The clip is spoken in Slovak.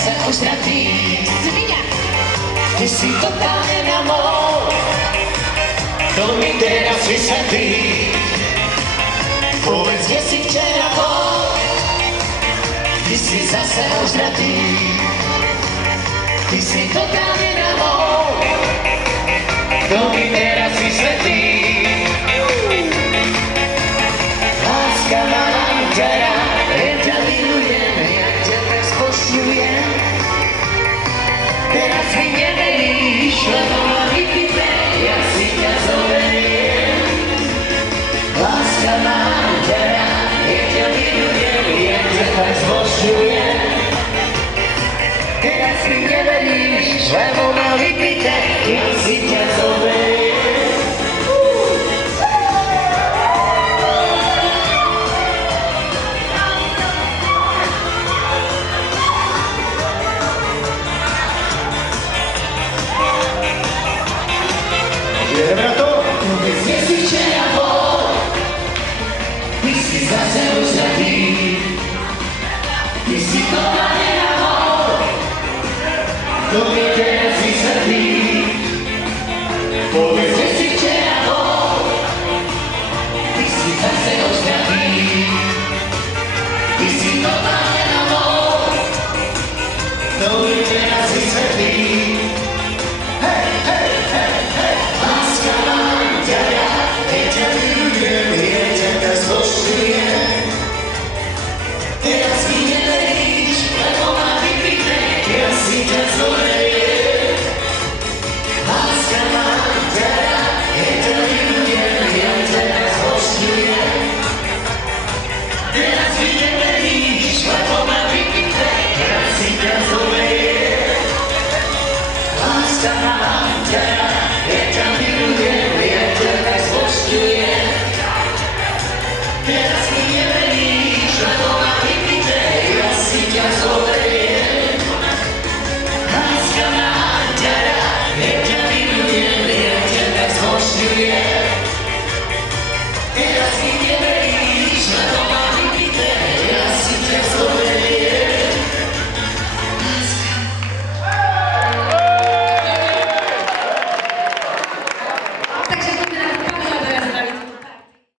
zase ustratý. Ty si totálne na mol, to mi teraz vysvetlí. Povedz, kde si včera bol, ty si zase ustratý. Ty si totálne na mol, to mi teraz vysvetlí. Láska ma včera, ja ťa milujem, ja ťa tak spošťujem. Teraz mi neveríš, lebo ma vypíte, ja si ťa zoberiem. Láska ma včera, ja ťa milujem, ja ťa tak spošťujem. Teraz mi neveríš, lebo ma vypíte, ja si ťa zoberiem. Kde si včera bol, ty si zase ustratý. Ty si totálne na mol, to mi teraz vysvetlí. Povedz, kde si včera bol, ty si zase ustratý. Ty si totálne na mol, to mi